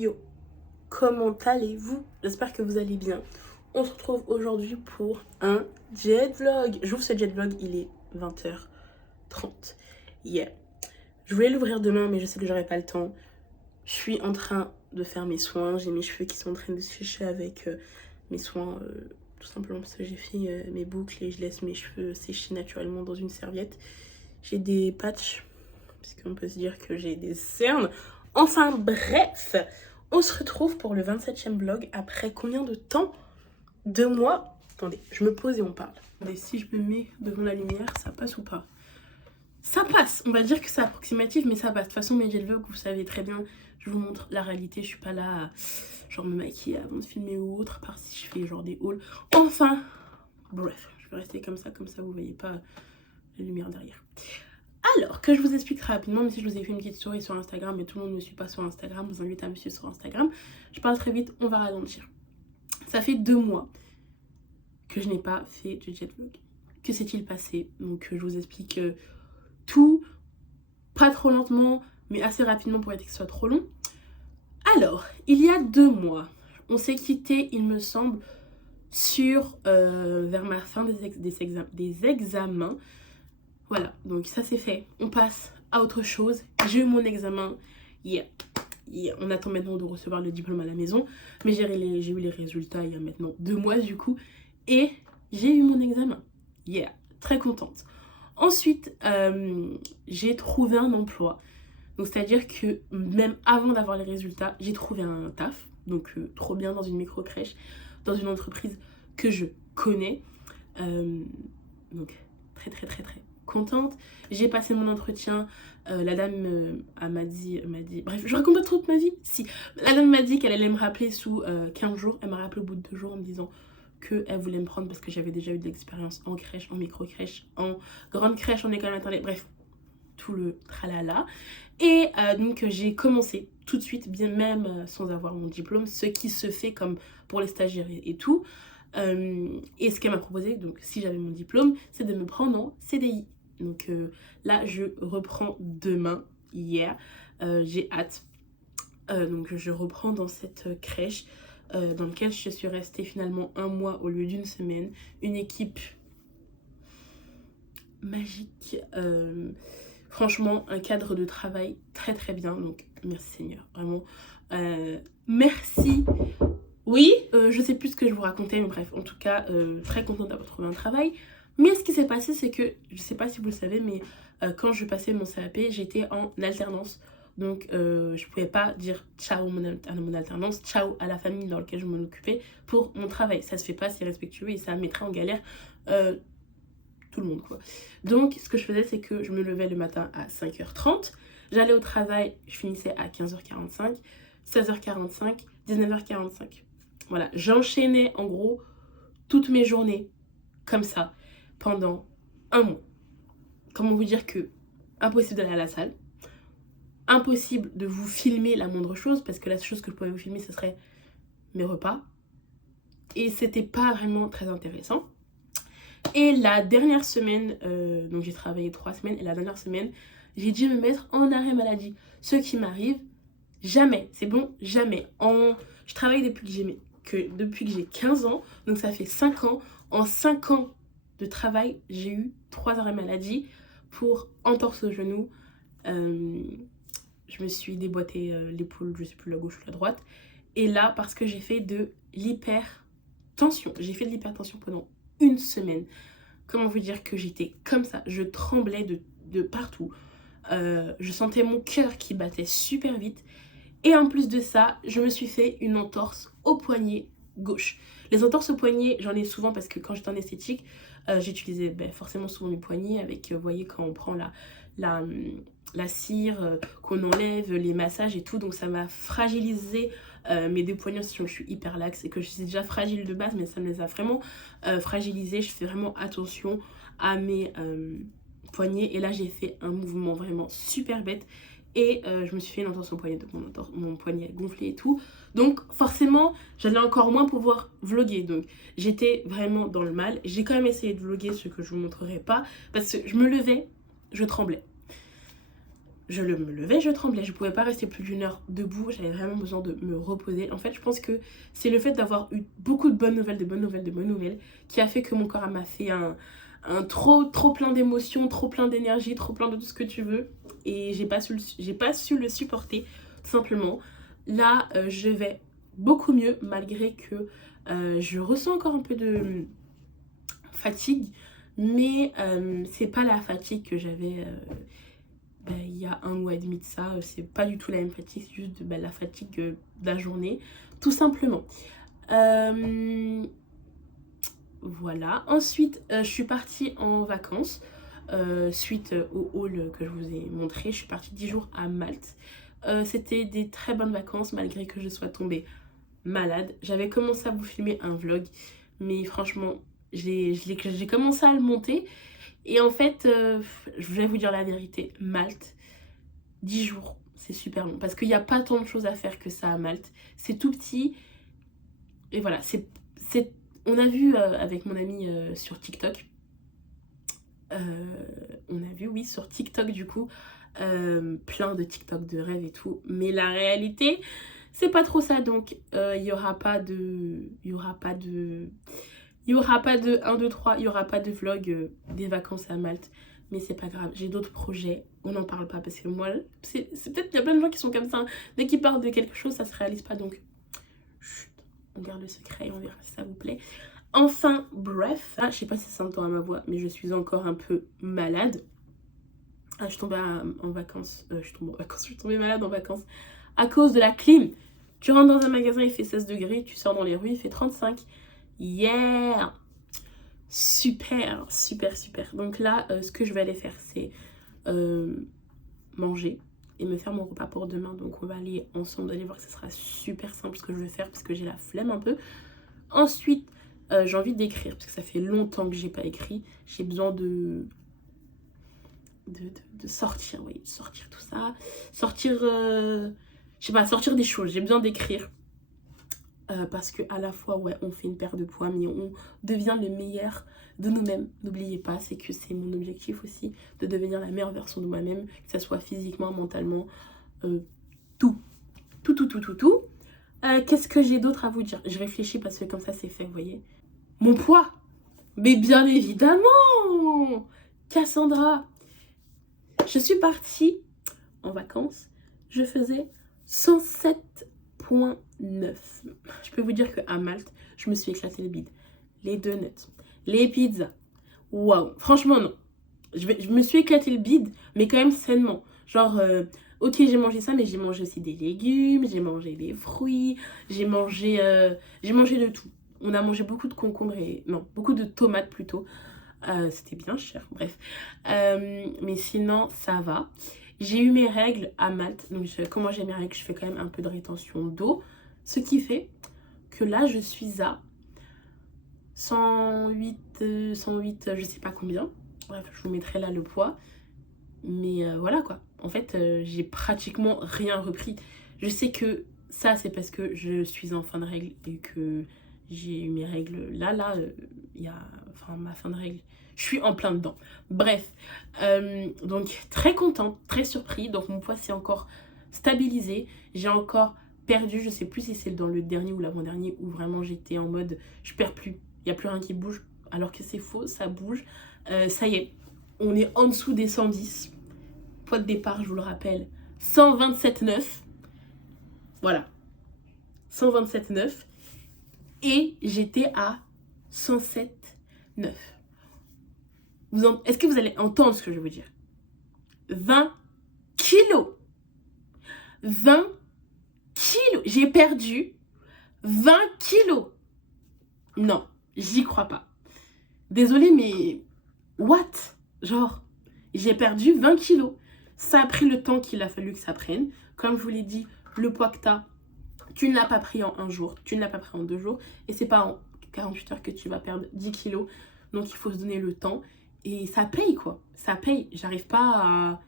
Yo, comment allez-vous? J'espère que vous allez bien. On se retrouve aujourd'hui pour un jet vlog. J'ouvre ce jet vlog, il est 20h30. Yeah. Je voulais l'ouvrir demain, mais je sais que j'aurai pas le temps. Je suis en train de faire mes soins. J'ai mes cheveux qui sont en train de se sécher avec mes soins. Tout simplement parce que j'ai fait mes boucles et je laisse mes cheveux sécher naturellement dans une serviette. J'ai des patchs, puisqu'on peut se dire que j'ai des cernes. Enfin bref, on se retrouve pour le 27e vlog après combien de temps? 2 mois. Attendez, je me pose et on parle. Attendez, si je me mets devant la lumière, ça passe ou pas? Ça passe, on va dire que c'est approximatif, mais ça passe. De toute façon, mes jet vlogs, vous savez très bien, je vous montre la réalité. Je suis pas là à genre me maquiller avant de filmer ou autre, à part si je fais genre des hauls. Enfin, bref, je vais rester comme ça vous voyez pas la lumière derrière. Alors, que je vous explique très rapidement, même si je vous ai fait une petite story sur Instagram, mais tout le monde ne me suit pas sur Instagram, je vous invite à me suivre sur Instagram. Je parle très vite, on va ralentir. Ça fait 2 mois que je n'ai pas fait de jet vlog. Que s'est-il passé? Donc, je vous explique tout, pas trop lentement, mais assez rapidement pour éviter que ce soit trop long. Alors, il y a 2 mois, on s'est quitté, il me semble, vers ma fin des examens. Voilà, donc ça c'est fait. On passe à autre chose. J'ai eu mon examen. Yeah. On attend maintenant de recevoir le diplôme à la maison. Mais j'ai eu les résultats il y a maintenant 2 mois du coup. Et j'ai eu mon examen. Yeah, très contente. Ensuite, j'ai trouvé un emploi. Donc c'est-à-dire que même avant d'avoir les résultats, j'ai trouvé un taf. Donc trop bien dans une micro-crèche, dans une entreprise que je connais. Donc très contente. J'ai passé mon entretien. La dame m'a dit, bref, je raconte pas trop de ma vie. Si, la dame m'a dit qu'elle allait me rappeler sous 15 jours. Elle m'a rappelé au bout de 2 jours en me disant qu'elle voulait me prendre parce que j'avais déjà eu de l'expérience en crèche, en micro-crèche, en grande crèche, en école maternelle, bref, tout le tralala. Et donc j'ai commencé tout de suite, bien même sans avoir mon diplôme, ce qui se fait comme pour les stagiaires et tout. Et ce qu'elle m'a proposé, donc si j'avais mon diplôme, c'est de me prendre en CDI. Donc là, je reprends demain, hier. J'ai hâte. Donc je reprends dans cette crèche dans laquelle je suis restée finalement 1 mois au lieu d'1 semaine. Une équipe magique. Franchement, un cadre de travail très bien. Donc merci Seigneur, vraiment. Merci. Oui, je sais plus ce que je vous racontais, mais bref, en tout cas, très contente d'avoir trouvé un travail. Mais ce qui s'est passé, c'est que, je sais pas si vous le savez, mais quand je passais mon CAP, j'étais en alternance. Donc, je pouvais pas dire ciao à mon alternance, ciao à la famille dans laquelle je m'en occupais pour mon travail. Ça se fait pas, c'est respectueux et ça mettrait en galère tout le monde, quoi. Donc, ce que je faisais, c'est que je me levais le matin à 5h30. J'allais au travail, je finissais à 15h45, 16h45, 19h45. Voilà, j'enchaînais en gros toutes mes journées comme ça pendant 1 mois. Comment vous dire que impossible d'aller à la salle, impossible de vous filmer la moindre chose parce que la seule chose que je pouvais vous filmer ce serait mes repas et c'était pas vraiment très intéressant. Et la dernière semaine, donc j'ai travaillé 3 semaines et la dernière semaine, j'ai dû me mettre en arrêt maladie. Ce qui m'arrive jamais, c'est bon, jamais. Je travaille depuis que j'ai 15 ans, donc ça fait 5 ans. En 5 ans de travail, j'ai eu 3 arrêts maladie pour entorse au genou. Je me suis déboîté l'épaule, je sais plus la gauche ou la droite. Et là, parce que j'ai fait de l'hypertension. J'ai fait de l'hypertension pendant 1 semaine. Comment vous dire que j'étais comme ça, je tremblais de partout. Je sentais mon cœur qui battait super vite. Et en plus de ça, je me suis fait une entorse au poignet gauche. Les entorses au poignet, j'en ai souvent parce que quand j'étais en esthétique, j'utilisais forcément souvent mes poignets avec, vous voyez, quand on prend la cire, qu'on enlève, les massages et tout. Donc ça m'a fragilisé mes 2 poignets, sachant que je suis hyper laxe et que je suis déjà fragile de base, mais ça me les a vraiment fragilisés. Je fais vraiment attention à mes poignets. Et là, j'ai fait un mouvement vraiment super bête. Et je me suis fait une entorse au poignet, donc mon poignet gonflé et tout. Donc forcément, j'allais encore moins pouvoir vlogger. Donc j'étais vraiment dans le mal. J'ai quand même essayé de vlogger, ce que je vous montrerai pas. Parce que je me levais, je tremblais. je me levais, je tremblais. Je pouvais pas rester plus d'une heure debout. J'avais vraiment besoin de me reposer. En fait, je pense que c'est le fait d'avoir eu beaucoup de bonnes nouvelles, qui a fait que mon corps m'a fait un trop plein d'émotions, trop plein d'énergie, trop plein de tout ce que tu veux. Et j'ai pas su le supporter, tout simplement. Là, je vais beaucoup mieux, malgré que je ressens encore un peu de fatigue. Mais c'est pas la fatigue que j'avais il y a 1 mois et demi de ça. C'est pas du tout la même fatigue, c'est juste la fatigue de la journée, tout simplement. Voilà. Ensuite, je suis partie en vacances. Suite au haul que je vous ai montré, je suis partie 10 jours à Malte. C'était des très bonnes vacances malgré que je sois tombée malade. J'avais commencé à vous filmer un vlog, mais franchement, j'ai commencé à le monter. Et en fait, je vais vous dire la vérité, Malte, 10 jours, c'est super long. Parce qu'il n'y a pas tant de choses à faire que ça à Malte. C'est tout petit. Et voilà, on a vu avec mon ami sur TikTok. On a vu, oui, sur TikTok du coup, plein de TikTok de rêve et tout. Mais la réalité, c'est pas trop ça. Donc, il y aura pas de 1, 2, 3, il y aura pas de vlog des vacances à Malte. Mais c'est pas grave, j'ai d'autres projets, on n'en parle pas parce que moi, c'est peut-être qu'il y a plein de gens qui sont comme ça. Hein. Dès qu'ils parlent de quelque chose, ça se réalise pas. Donc, chut, on garde le secret et on verra si ça vous plaît. Enfin, bref, je sais pas si ça s'entend à ma voix, mais je suis encore un peu malade. Je suis tombée en vacances, je suis tombée malade en vacances à cause de la clim. Tu rentres dans un magasin, il fait 16 degrés, tu sors dans les rues, il fait 35. Yeah! Super, super, super. Donc là, ce que je vais aller faire, c'est manger et me faire mon repas pour demain. Donc on va aller ensemble, vous allez voir que ce sera super simple ce que je vais faire parce que j'ai la flemme un peu. Ensuite, j'ai envie d'écrire parce que ça fait longtemps que j'ai pas écrit. J'ai besoin de sortir, oui, sortir tout ça. Sortir, je sais pas, sortir des choses. J'ai besoin d'écrire. Parce que à la fois, ouais, on fait une perte de poids, mais on devient le meilleur de nous-mêmes. N'oubliez pas, c'est que c'est mon objectif aussi, de devenir la meilleure version de moi-même, que ce soit physiquement, mentalement, tout. Tout. Qu'est-ce que j'ai d'autre à vous dire? Je réfléchis parce que comme ça, c'est fait, vous voyez. Mon poids, mais bien évidemment, Cassandra. Je suis partie en vacances, je faisais 107,9. Je peux vous dire qu'à Malte, je me suis éclaté le bide. Les donuts, les pizzas, waouh, franchement non. Je me suis éclaté le bide, mais quand même sainement. Genre, ok, j'ai mangé ça, mais j'ai mangé aussi des légumes, j'ai mangé des fruits, j'ai mangé de tout. On a mangé beaucoup de concombres beaucoup de tomates plutôt. C'était bien cher, bref. Mais sinon, ça va. J'ai eu mes règles à Malte. Donc, comment j'ai mes règles? Je fais quand même un peu de rétention d'eau. Ce qui fait que là, je suis à 108, je sais pas combien. Bref, je vous mettrai là le poids. Mais voilà quoi. En fait, j'ai pratiquement rien repris. Je sais que ça, c'est parce que je suis en fin de règle et que j'ai eu mes règles là, il y a... Enfin, ma fin de règle. Je suis en plein dedans. Bref, donc très contente, très surpris. Donc mon poids s'est encore stabilisé. J'ai encore perdu, je sais plus si c'est dans le dernier ou l'avant-dernier, où vraiment j'étais en mode je perds plus. Il n'y a plus rien qui bouge. Alors que c'est faux, ça bouge. Ça y est, on est en dessous des 110. Poids de départ, je vous le rappelle, 127,9. Voilà. 127,9. Et j'étais à 107,9. Est-ce que vous allez entendre ce que je vais vous dire? 20 kilos. 20 kilos. J'ai perdu 20 kilos. Non, j'y crois pas. Désolée, mais... What? Genre, j'ai perdu 20 kilos. Ça a pris le temps qu'il a fallu que ça prenne. Comme je vous l'ai dit, le poids que t'as, tu ne l'as pas pris en 1 jour. Tu ne l'as pas pris en 2 jours. Et c'est pas en 48 heures que tu vas perdre 10 kilos. Donc, il faut se donner le temps. Et ça paye, quoi. Ça paye. J'arrive pas à...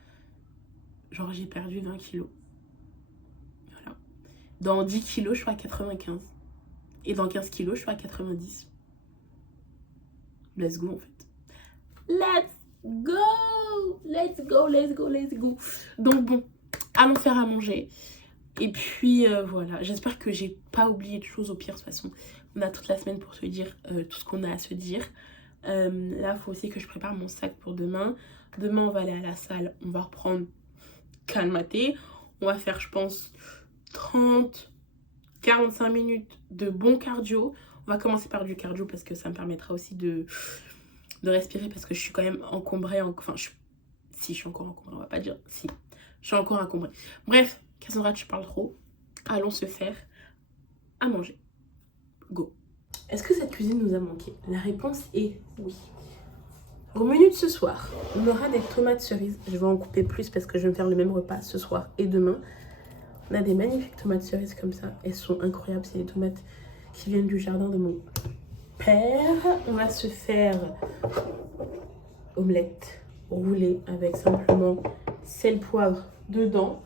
Genre, j'ai perdu 20 kilos. Voilà. Dans 10 kilos, je suis à 95. Et dans 15 kilos, je suis à 90. Let's go, en fait. Let's go! let's go, let's go, let's go. Donc bon, allons faire à manger. Et puis voilà, j'espère que j'ai pas oublié de choses. Au pire, de toute façon, on a toute la semaine pour se dire tout ce qu'on a à se dire. Là, il faut aussi que je prépare mon sac pour demain. Demain, on va aller à la salle, on va reprendre calmaté. On va faire, je pense, 30-45 minutes de bon cardio. On va commencer par du cardio parce que ça me permettra aussi de respirer parce que je suis quand même encombrée. Enfin, si je suis encore encombrée, on va pas dire si. Je suis encore encombrée. Bref, Cassandra, tu parles trop. Allons se faire à manger. Go. Est-ce que cette cuisine nous a manqué? La réponse est oui. Au menu de ce soir, on aura des tomates cerises. Je vais en couper plus parce que je vais me faire le même repas ce soir et demain. On a des magnifiques tomates cerises comme ça. Elles sont incroyables. C'est des tomates qui viennent du jardin de mon père. On va se faire omelette roulée avec simplement sel, poivre dedans.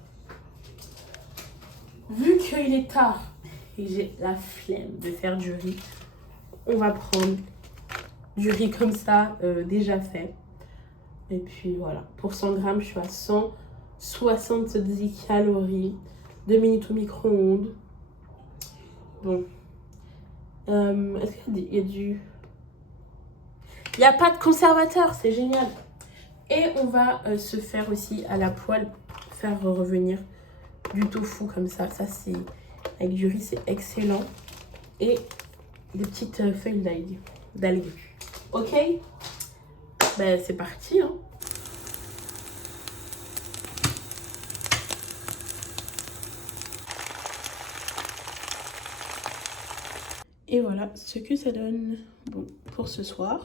Vu qu'il est tard et j'ai la flemme de faire du riz, on va prendre du riz comme ça, déjà fait. Et puis voilà, pour 100 grammes, je suis à 170 calories. 2 minutes au micro-ondes. Bon. Est-ce qu'il y a du... Il n'y a pas de conservateur, c'est génial. Et on va se faire aussi à la poêle, faire revenir du tofu comme ça. Ça, c'est avec du riz, c'est excellent. Et des petites feuilles d'algues. Ok? Ben, c'est parti, hein. Et voilà ce que ça donne bon, pour ce soir.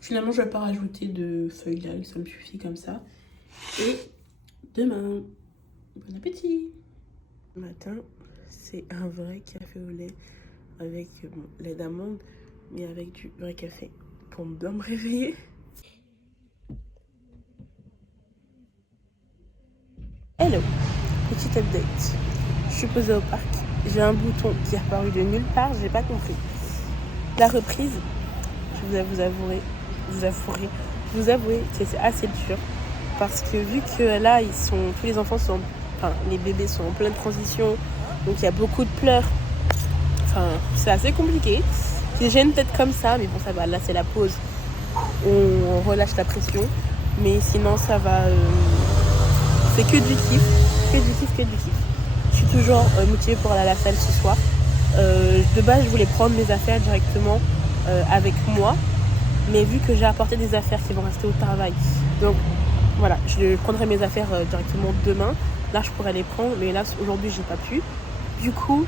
Finalement, je ne vais pas rajouter de feuilles d'algues, ça me suffit comme ça. Et demain, bon appétit! Le matin, c'est un vrai café au lait avec lait d'amande, mais avec du vrai café pour bien me réveiller. Hello, petite update. Je suis posée au parc. J'ai un bouton qui est apparu de nulle part, j'ai pas compris. La reprise, je vous avouerai que c'est assez dur. Parce que vu que là, tous les enfants sont, enfin, les bébés sont en pleine transition, donc il y a beaucoup de pleurs. Enfin, c'est assez compliqué. J'ai une tête comme ça, mais bon, ça va. Là, c'est la pause. On relâche la pression. Mais sinon, ça va. C'est que du kiff. Que du kiff, que du kiff. Je suis toujours motivée pour aller à la salle ce soir. De base, je voulais prendre mes affaires directement avec moi. Mais vu que j'ai apporté des affaires qui vont rester au travail, donc voilà, je prendrai mes affaires directement demain. Là, je pourrais les prendre, mais là, aujourd'hui, j'ai pas pu. Du coup,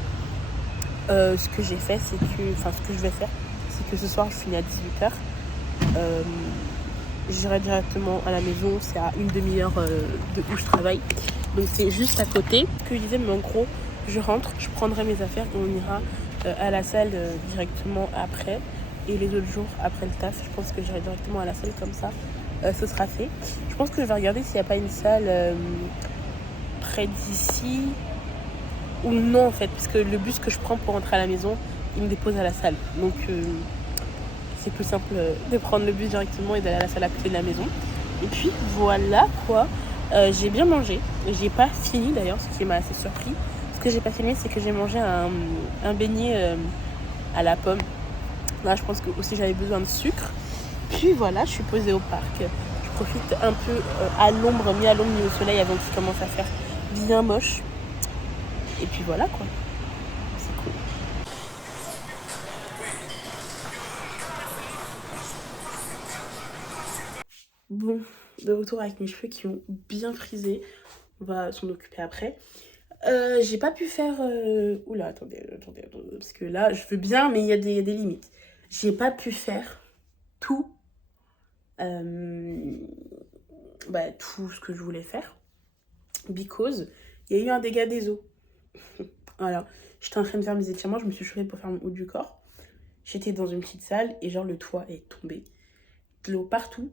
ce que j'ai fait, ce que je vais faire, c'est que ce soir, je finis à 18h. J'irai directement à la maison, c'est à une demi-heure de où je travaille. Donc, c'est juste à côté. Ce que je disais, mais en gros, je rentre, je prendrai mes affaires et on ira à la salle directement après. Et les autres jours, après le taf, je pense que j'irai directement à la salle comme ça. Ce sera fait. Je pense que je vais regarder s'il n'y a pas une salle près d'ici ou non en fait, parce que le bus que je prends pour rentrer à la maison, il me dépose à la salle. Donc c'est plus simple de prendre le bus directement et d'aller à la salle à côté de la maison. Et puis voilà quoi. J'ai bien mangé. J'ai pas fini d'ailleurs, ce qui m'a assez surpris. Ce que j'ai pas fini, c'est que j'ai mangé un beignet à la pomme. Là, je pense que aussi j'avais besoin de sucre. Puis voilà, je suis posée au parc. Je profite un peu à l'ombre, mi à l'ombre, mi au soleil avant qu'il commence à faire bien moche. Et puis voilà quoi. C'est cool. Bon, de retour avec mes cheveux qui ont bien frisé. On va s'en occuper après. J'ai pas pu faire... Oula, attendez. Parce que là, je veux bien, mais il y a des limites. J'ai pas pu faire tout tout ce que je voulais faire because il y a eu un dégât des eaux. Voilà, j'étais en train de faire mes étirements, je me suis chauffée pour faire mon haut du corps. J'étais dans une petite salle et genre le toit est tombé, de l'eau partout.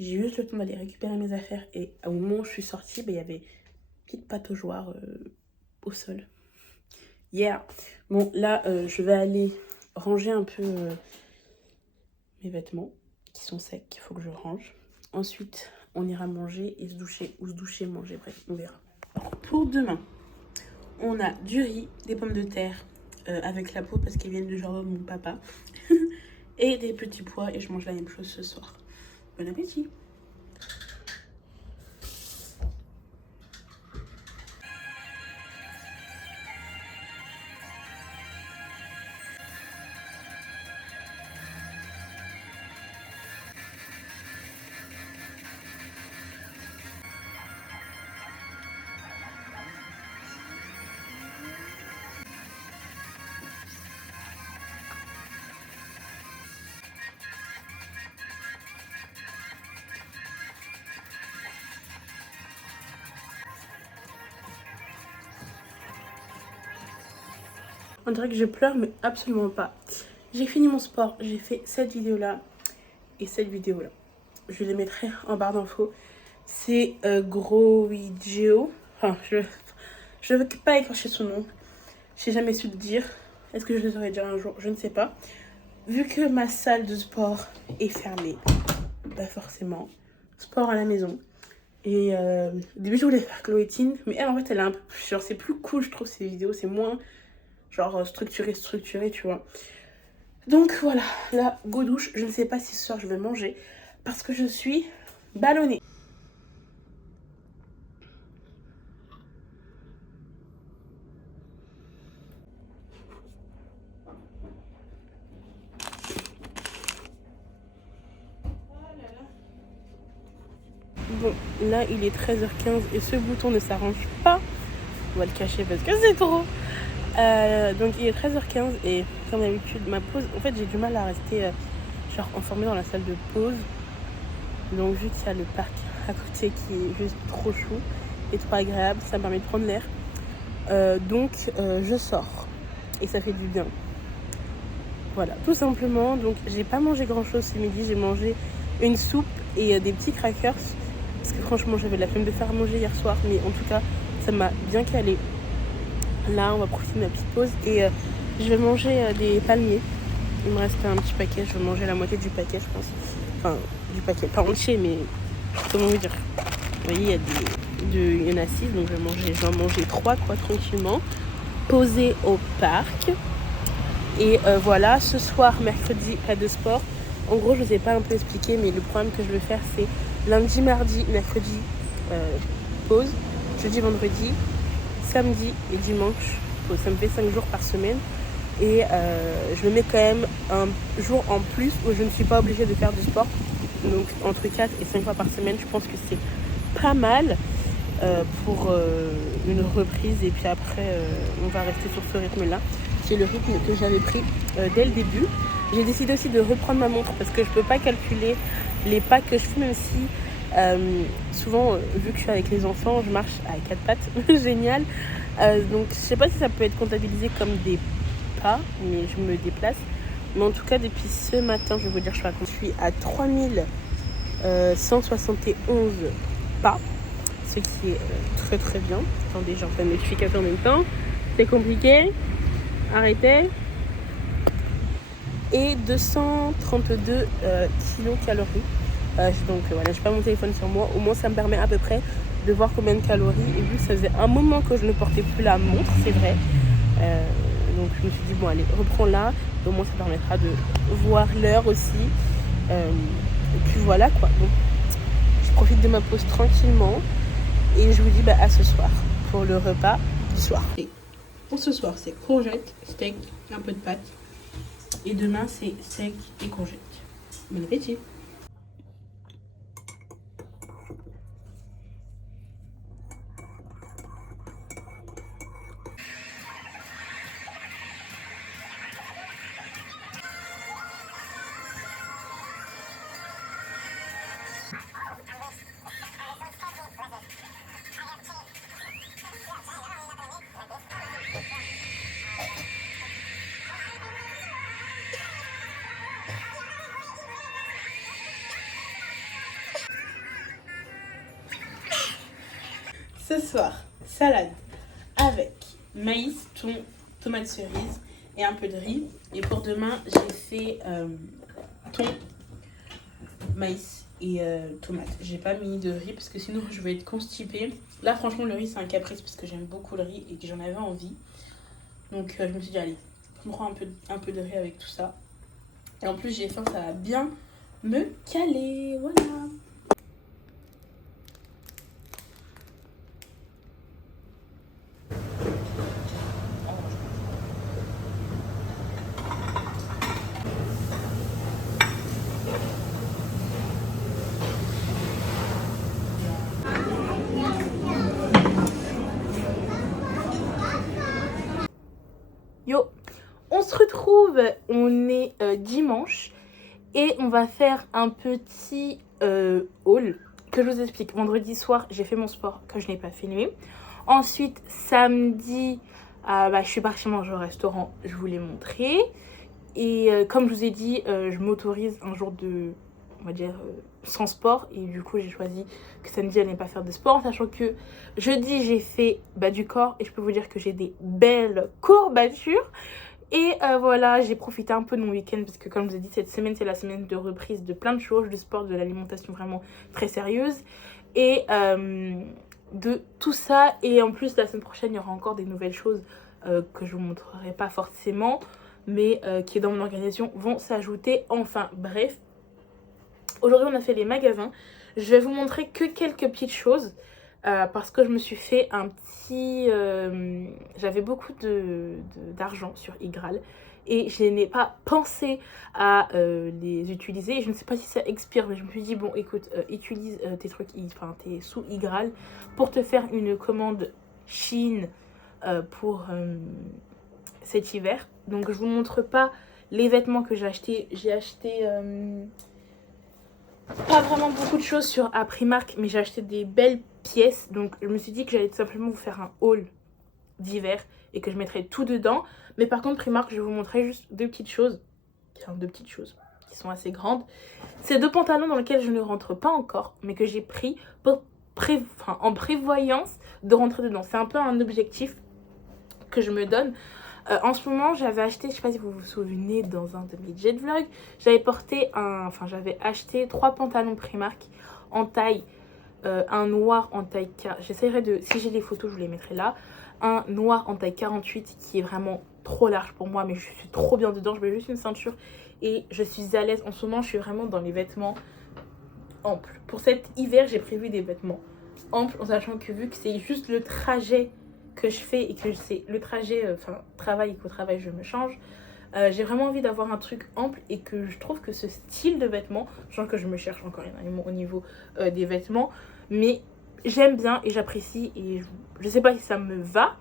J'ai juste le temps d'aller récupérer mes affaires et au moment où je suis sortie, il y avait une petite pataugeoire au sol. Yeah. Bon là je vais aller ranger un peu mes vêtements qui sont secs, qu'il faut que je range. Ensuite, on ira manger et se doucher, ou se doucher, manger, bref, on verra. Pour demain, on a du riz, des pommes de terre avec la peau parce qu'elles viennent du jardin de mon papa et des petits pois et je mange la même chose ce soir. Bon appétit! On dirait que je pleure, mais absolument pas. J'ai fini mon sport, j'ai fait cette vidéo-là et cette vidéo-là. Je les mettrai en barre d'infos. C'est Gros Vidéo. Enfin, je ne veux pas écorcher son nom. Je n'ai jamais su le dire. Est-ce que je le saurais dire un jour? Je ne sais pas. Vu que ma salle de sport est fermée, bah forcément, sport à la maison. Et au début, je voulais faire Chloé-Tine, mais elle, en fait, elle est un peu plus... Genre, c'est plus cool, je trouve, ces vidéos. C'est moins... genre structuré, tu vois. Donc voilà, là, go douche. Je ne sais pas si ce soir je vais manger parce que je suis ballonnée. Bon, là, il est 13h15 et ce bouton ne s'arrange pas. On va le cacher parce que c'est trop. Donc il est 13h15 et comme d'habitude ma pause, en fait j'ai du mal à rester genre enfermée dans la salle de pause. Donc vu qu'il y a le parc à côté qui est juste trop chou et trop agréable, ça me permet de prendre l'air. Donc je sors et ça fait du bien. Voilà, tout simplement. Donc j'ai pas mangé grand chose ce midi, j'ai mangé une soupe et des petits crackers. Parce que franchement j'avais la flemme de faire manger hier soir, mais en tout cas ça m'a bien calé. Là, on va profiter de ma petite pause et je vais manger des palmiers. Il me reste un petit paquet, je vais manger la moitié du paquet, je pense. Enfin, du paquet, pas entier, mais comment vous dire. Vous voyez, il y en a 6, donc je vais en manger 3, quoi, tranquillement. Poser au parc. Et voilà, ce soir, mercredi, pas de sport. En gros, je ne vous ai pas un peu expliqué, mais le programme que je vais faire, c'est lundi, mardi, mercredi, pause. Jeudi, vendredi, samedi et dimanche. Ça me fait 5 jours par semaine. Et je me mets quand même un jour en plus où je ne suis pas obligée de faire du sport. Donc entre 4 et 5 fois par semaine, je pense que c'est pas mal pour une reprise. Et puis après, on va rester sur ce rythme-là. C'est le rythme que j'avais pris dès le début. J'ai décidé aussi de reprendre ma montre parce que je ne peux pas calculer les pas que je fais, même si souvent, vu que je suis avec les enfants, je marche à 4 pattes. Génial. Donc je sais pas si ça peut être comptabilisé comme des pas, mais je me déplace. Mais en tout cas, depuis ce matin, je vais vous dire, je suis à 3171 pas, ce qui est très très bien. Attendez, j'ai un notificateur en même temps. C'est compliqué. Arrêtez. Et 232 kilocalories. Donc voilà, j'ai pas mon téléphone sur moi. Au moins, ça me permet à peu près de voir combien de calories. Et vu que ça faisait un moment que je ne portais plus la montre, c'est vrai. Donc je me suis dit, bon allez, reprends-la. Au moins, ça permettra de voir l'heure aussi. Et puis voilà quoi. Donc, je profite de ma pause tranquillement. Et je vous dis à ce soir pour le repas du soir. Et pour ce soir, c'est courgettes, steak, un peu de pâtes. Et demain, c'est steak et courgettes. Bon appétit! Ce soir, salade avec maïs, thon, tomates cerises et un peu de riz. Et pour demain, j'ai fait thon, maïs et tomates. J'ai pas mis de riz parce que sinon je vais être constipée. Là franchement le riz c'est un caprice parce que j'aime beaucoup le riz et que j'en avais envie. Donc je me suis dit allez, je me prends un peu de riz avec tout ça. Et en plus j'ai faim, ça va bien me caler, voilà. Yo, on se retrouve, on est dimanche et on va faire un petit haul que je vous explique. Vendredi soir, j'ai fait mon sport que je n'ai pas filmé. Ensuite, samedi, je suis partie manger au restaurant, je vous l'ai montré. Et comme je vous ai dit, je m'autorise un jour de, on va dire, sans sport. Et du coup, j'ai choisi que samedi, elle n'allait pas faire de sport. Sachant que jeudi, j'ai fait du corps. Et je peux vous dire que j'ai des belles courbatures. Et voilà, j'ai profité un peu de mon week-end. Parce que comme je vous ai dit, cette semaine, c'est la semaine de reprise de plein de choses. Du sport, de l'alimentation vraiment très sérieuse. Et de tout ça. Et en plus, la semaine prochaine, il y aura encore des nouvelles choses que je vous montrerai pas forcément, mais qui dans mon organisation vont s'ajouter. Enfin bref, aujourd'hui on a fait les magasins. Je vais vous montrer que quelques petites choses parce que je me suis fait un petit... j'avais beaucoup d'argent sur Igral et je n'ai pas pensé à les utiliser. Je ne sais pas si ça expire, mais je me suis dit bon écoute, utilise tes trucs, enfin tes sous Igral pour te faire une commande Chine pour cet hiver. Donc je vous montre pas les vêtements que j'ai achetés. J'ai acheté pas vraiment beaucoup de choses sur Primark, mais j'ai acheté des belles pièces. Donc je me suis dit que j'allais tout simplement vous faire un haul d'hiver et que je mettrais tout dedans. Mais par contre Primark, je vais vous montrer juste deux petites choses. Enfin, deux petites choses qui sont assez grandes. C'est deux pantalons dans lesquels je ne rentre pas encore, mais que j'ai pris pour en prévoyance de rentrer dedans. C'est un peu un objectif que je me donne. En ce moment, j'avais acheté, je sais pas si vous vous souvenez, dans un de mes jet vlogs, j'avais acheté 3 pantalons Primark en taille, un noir en taille, j'essaierai de, si j'ai les photos, je vous les mettrai là, un noir en taille 48 qui est vraiment trop large pour moi, mais je suis trop bien dedans, je mets juste une ceinture et je suis à l'aise. En ce moment, je suis vraiment dans les vêtements amples. Pour cet hiver, j'ai prévu des vêtements amples, en sachant que vu que c'est juste le trajet que je fais et que c'est le trajet, travail et qu'au travail je me change, j'ai vraiment envie d'avoir un truc ample et que je trouve que ce style de vêtements, je sens que je me cherche encore énormément au niveau des vêtements, mais j'aime bien et j'apprécie et je sais pas si ça me va,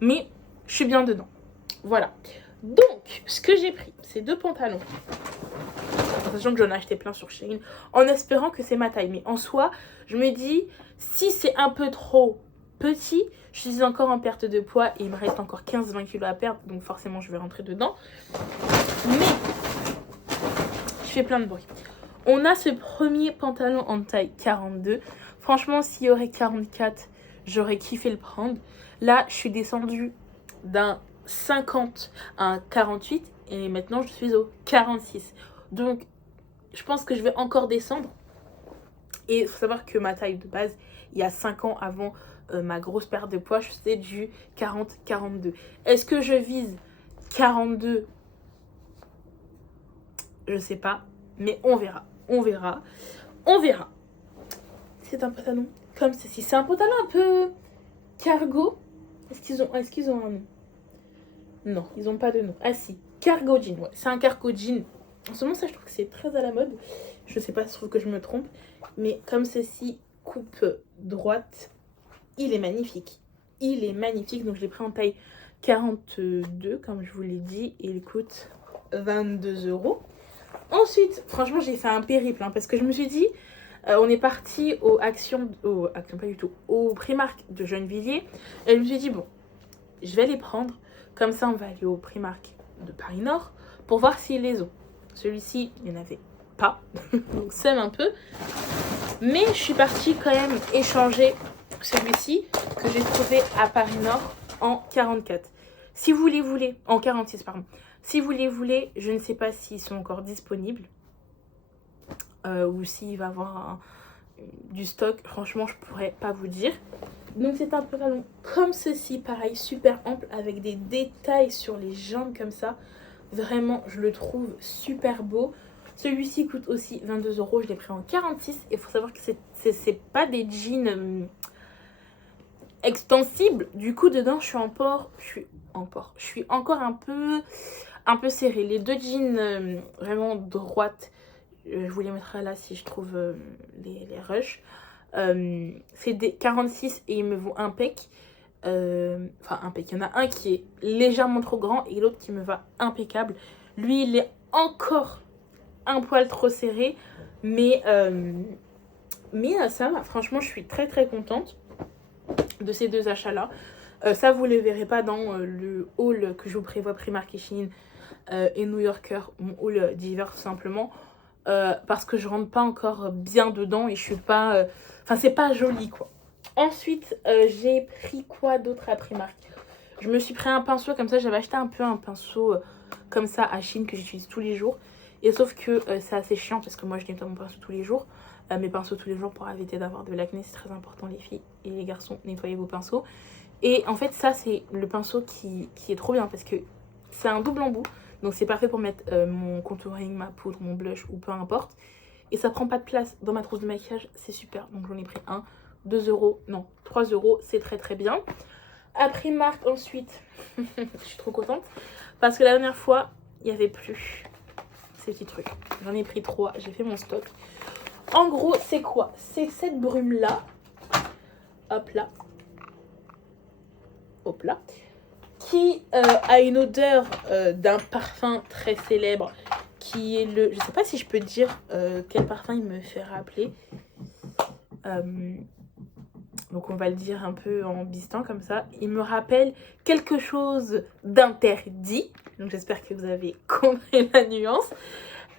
mais je suis bien dedans. Voilà. Donc, ce que j'ai pris, c'est 2 pantalons. En sachant que j'en ai acheté plein sur Shein, en espérant que c'est ma taille. Mais en soi, je me dis, si c'est un peu trop petit, je suis encore en perte de poids et il me reste encore 15-20 kilos à perdre, donc forcément je vais rentrer dedans. Mais je fais plein de bruit. On a ce premier pantalon en taille 42. Franchement, s'il y aurait 44, j'aurais kiffé le prendre. Là, je suis descendue d'un 50 à un 48 et maintenant je suis au 46. Donc, je pense que je vais encore descendre. Et il faut savoir que ma taille de base, il y a 5 ans avant ma grosse perte de poids, je faisais du 40-42. Est-ce que je vise 42? Je sais pas, mais on verra. On verra. On verra. C'est un pantalon comme ceci. C'est un pantalon un peu cargo. Est-ce qu'ils ont un nom? Non, ils n'ont pas de nom. Ah si, cargo jean. Ouais, c'est un cargo jean. En ce moment, ça, je trouve que c'est très à la mode. Je sais pas, je trouve que je me trompe. Mais comme ceci, coupe droite, il est magnifique. Il est magnifique. Donc, je l'ai pris en taille 42, comme je vous l'ai dit. Et il coûte 22 €. Ensuite, franchement, j'ai fait un périple. Parce que je me suis dit, on est parti au Primark de Gennevilliers. Et je me suis dit, bon, je vais les prendre. Comme ça, on va aller au Primark de Paris Nord pour voir s'ils les ont. Celui-ci, il n'y en avait pas. Donc, c'est un peu. Mais je suis partie quand même échanger celui-ci que j'ai trouvé à Paris Nord en 44. Si vous les voulez, en 46, pardon. Si vous les voulez, je ne sais pas s'ils sont encore disponibles. ou s'il va avoir du stock, franchement je pourrais pas vous dire. Donc c'est un pantalon comme ceci, pareil, super ample avec des détails sur les jambes comme ça. Vraiment, je le trouve super beau. Celui-ci coûte aussi 22 €, je l'ai pris en 46. Et il faut savoir que c'est pas des jeans extensibles. Du coup, dedans, je suis encore un peu serrée. Les deux jeans vraiment droites, je vous les mettrai là si je trouve les rushs. C'est des 46 et ils me vont impec. Enfin, impec. Il y en a un qui est légèrement trop grand et l'autre qui me va impeccable. Lui, il est encore un poil trop serré, mais ça va. Franchement, je suis très très contente de ces deux achats-là. Ça, vous les verrez pas dans le haul que je vous prévois Primark et Shein et New Yorker, mon haul d'hiver tout simplement. Parce que je rentre pas encore bien dedans et je suis pas... Enfin, c'est pas joli, quoi. Ensuite, j'ai pris quoi d'autre à Primark? Je me suis pris un pinceau comme ça. J'avais acheté un pinceau comme ça à Shein que j'utilise tous les jours. Et sauf que c'est assez chiant parce que moi, je nettoie mon pinceau tous les jours. Mes pinceaux tous les jours pour éviter d'avoir de l'acné. C'est très important, les filles et les garçons. Nettoyez vos pinceaux. Et en fait, ça, c'est le pinceau qui est trop bien parce que c'est un double embout. Donc, c'est parfait pour mettre mon contouring, ma poudre, mon blush ou peu importe. Et ça prend pas de place dans ma trousse de maquillage. C'est super. Donc, j'en ai pris 2 €, non, 3 €, c'est très très bien. À Primark ensuite, je suis trop contente parce que la dernière fois, il n'y avait plus ces petits trucs. J'en ai pris 3, j'ai fait mon stock. En gros, c'est quoi? C'est cette brume-là. Hop là. Hop là. Qui a une odeur d'un parfum très célèbre qui est le... Je sais pas si je peux dire quel parfum il me fait rappeler. Donc on va le dire un peu en bistant comme ça. Il me rappelle quelque chose d'interdit. Donc j'espère que vous avez compris la nuance.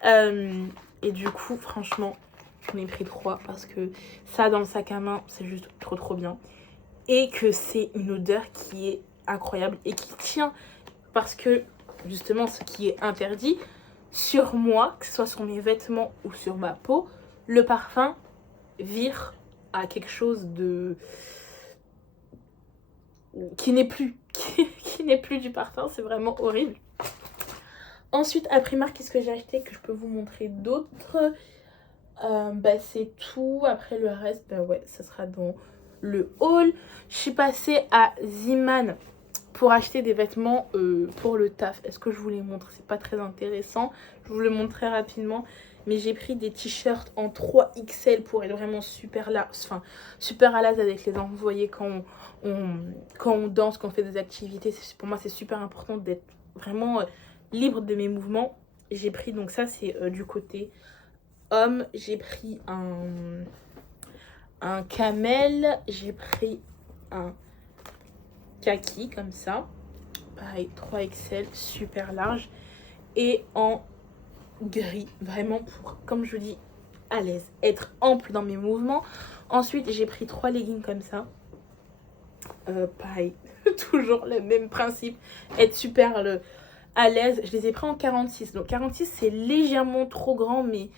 Et du coup, franchement, j'en ai pris 3 parce que ça dans le sac à main, c'est juste trop trop bien. Et que c'est une odeur qui est incroyable et qui tient parce que justement ce qui est interdit sur moi, que ce soit sur mes vêtements ou sur ma peau, le parfum vire à quelque chose de qui n'est plus du parfum, c'est vraiment horrible. Ensuite à Primark, qu'est-ce que j'ai acheté que je peux vous montrer d'autres? C'est tout. Après le reste, ouais, ça sera dans le haul. Je suis passée à Ziman pour acheter des vêtements pour le taf. Est-ce que je vous les montre? C'est pas très intéressant. Je vous le montre très rapidement. Mais j'ai pris des t-shirts en 3XL pour être vraiment super là, enfin super à l'aise avec les enfants. Vous voyez, quand on danse, quand on fait des activités, pour moi c'est super important d'être vraiment libre de mes mouvements. J'ai pris, donc ça c'est du côté homme. J'ai pris un camel, j'ai pris un kaki comme ça, pareil 3XL, super large, et en gris, vraiment pour, comme je dis, à l'aise, être ample dans mes mouvements. Ensuite j'ai pris 3 leggings comme ça, pareil, toujours le même principe, être super à l'aise. Je les ai pris en 46, donc 46 c'est légèrement trop grand, mais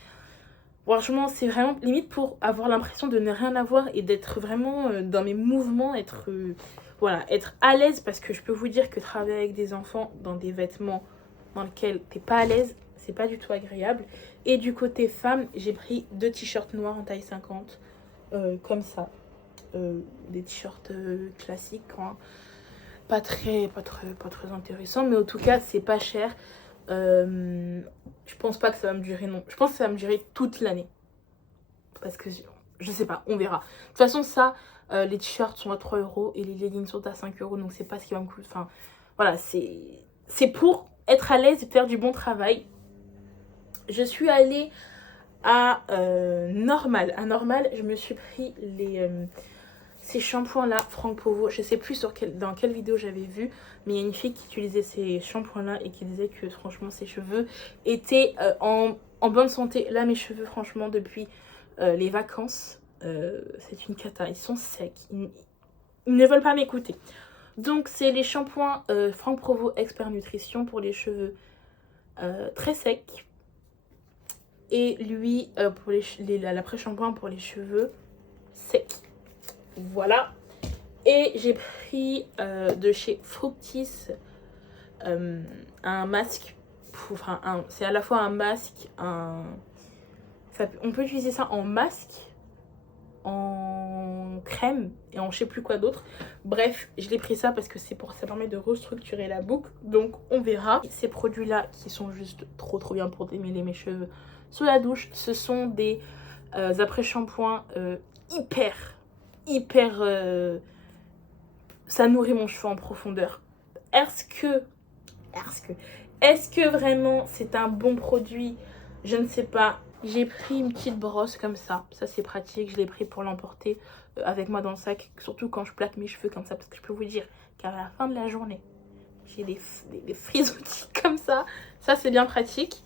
franchement c'est vraiment limite pour avoir l'impression de ne rien avoir et d'être vraiment dans mes mouvements, être à l'aise, parce que je peux vous dire que travailler avec des enfants dans des vêtements dans lesquels t'es pas à l'aise, c'est pas du tout agréable. Et du côté femme, j'ai pris 2 t-shirts noirs en taille 50, comme ça, des t-shirts classiques, hein. Pas très intéressant, mais en tout cas c'est pas cher. Je pense pas que ça va me durer, non, je pense que ça va me durer toute l'année, parce que je sais pas, on verra. De toute façon ça, les t-shirts sont à 3 € et les leggings sont à 5 €, donc c'est pas ce qui va me coûter. Enfin voilà, c'est pour être à l'aise et faire du bon travail. Je suis allée à Normal. À Normal, je me suis pris ces shampoings là, Franck Provo. Je sais plus dans quelle vidéo j'avais vu, mais il y a une fille qui utilisait ces shampoings là et qui disait que franchement ses cheveux étaient en bonne santé. Là mes cheveux, franchement, depuis les vacances, c'est une cata. Ils sont secs, ils ne veulent pas m'écouter. Donc c'est les shampoings Franck Provo Expert Nutrition pour les cheveux très secs. et l'huile pour l'après-shampoing pour les cheveux secs. Voilà. Et j'ai pris de chez Fructis un masque. C'est à la fois un masque, on peut utiliser ça en masque, en crème et en je sais plus quoi d'autre. Bref, je l'ai pris ça parce que ça permet de restructurer la boucle. Donc on verra. Ces produits là qui sont juste trop bien pour démêler mes cheveux sous la douche, ce sont des après-shampoings hyper ça nourrit mon cheveu en profondeur. Est-ce que vraiment c'est un bon produit? Je ne sais pas. J'ai pris une petite brosse comme ça. Ça c'est pratique. Je l'ai pris pour l'emporter avec moi dans le sac. Surtout quand je plaque mes cheveux comme ça. Parce que je peux vous dire qu'à la fin de la journée, j'ai des frisottis comme ça. Ça c'est bien pratique.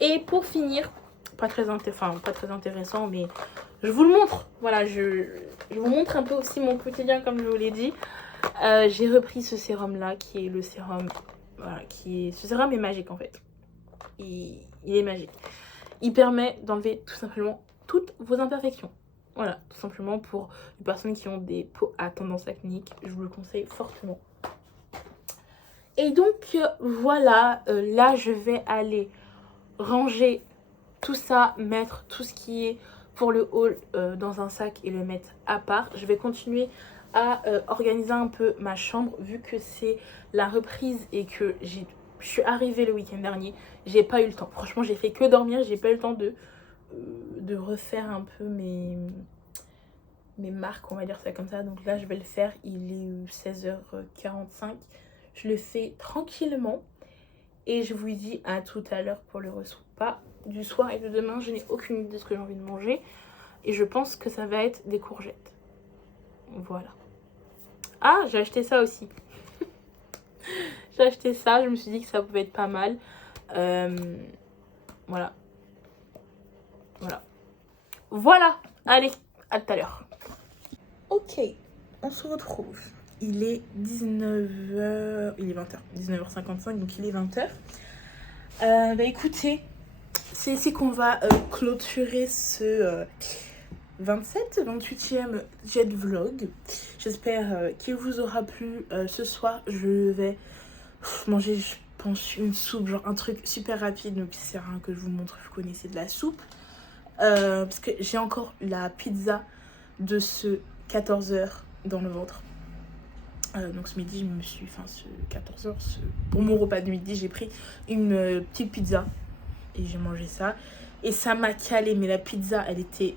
Et pour finir, pas très intéressant, mais je vous le montre. Voilà, je vous montre un peu aussi mon quotidien comme je vous l'ai dit. J'ai repris ce sérum là qui est le sérum. Voilà, ce sérum est magique en fait. Il est magique. Il permet d'enlever tout simplement toutes vos imperfections. Voilà, tout simplement pour les personnes qui ont des peaux à tendance acnéique, je vous le conseille fortement. Et donc voilà, là je vais aller ranger tout ça, mettre tout ce qui est pour le haul dans un sac et le mettre à part. Je vais continuer à organiser un peu ma chambre vu que c'est la reprise et que je suis arrivée le week-end dernier. J'ai pas eu le temps. Franchement, j'ai fait que dormir. J'ai pas eu le temps de refaire un peu mes marques, on va dire ça comme ça. Donc là, je vais le faire. Il est 16h45. Je le fais tranquillement. Et je vous dis à tout à l'heure pour le repas du soir et de demain. Je n'ai aucune idée de ce que j'ai envie de manger. Et je pense que ça va être des courgettes. Voilà. Ah, j'ai acheté ça aussi. J'ai acheté ça. Je me suis dit que ça pouvait être pas mal. Voilà. Voilà. Allez, à tout à l'heure. Ok, on se retrouve. Il est 19h, il est 20h, 19h55, donc il est 20h. Bah écoutez, c'est ici qu'on va clôturer ce 28e jet vlog. J'espère qu'il vous aura plu. Ce soir, je vais manger, je pense, une soupe, genre un truc super rapide, donc il sert à rien que je vous montre, vous connaissez de la soupe. Parce que j'ai encore la pizza de ce 14h dans le ventre. Donc ce midi, ce 14h, pour mon repas de midi, j'ai pris une petite pizza et j'ai mangé ça. Et ça m'a calé, mais la pizza, elle était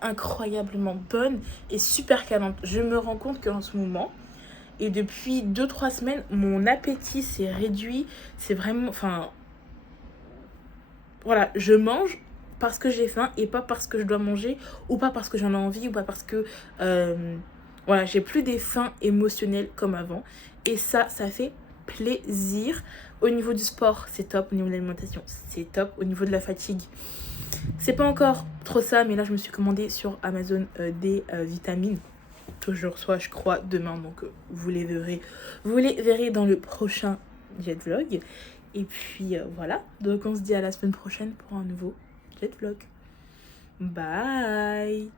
incroyablement bonne et super calante. Je me rends compte qu'en ce moment, et depuis 2-3 semaines, mon appétit s'est réduit. C'est vraiment, voilà, je mange parce que j'ai faim et pas parce que je dois manger ou pas parce que j'en ai envie ou pas parce que voilà, j'ai plus des faims émotionnelles comme avant et ça fait plaisir. Au niveau du sport, c'est top. Au niveau de l'alimentation, c'est top. Au niveau de la fatigue, c'est pas encore trop ça, mais là je me suis commandé sur Amazon des vitamines que je reçois, je crois, demain. Donc vous les verrez dans le prochain jet vlog. Et puis voilà, donc on se dit à la semaine prochaine pour un nouveau jet vlog. Bye.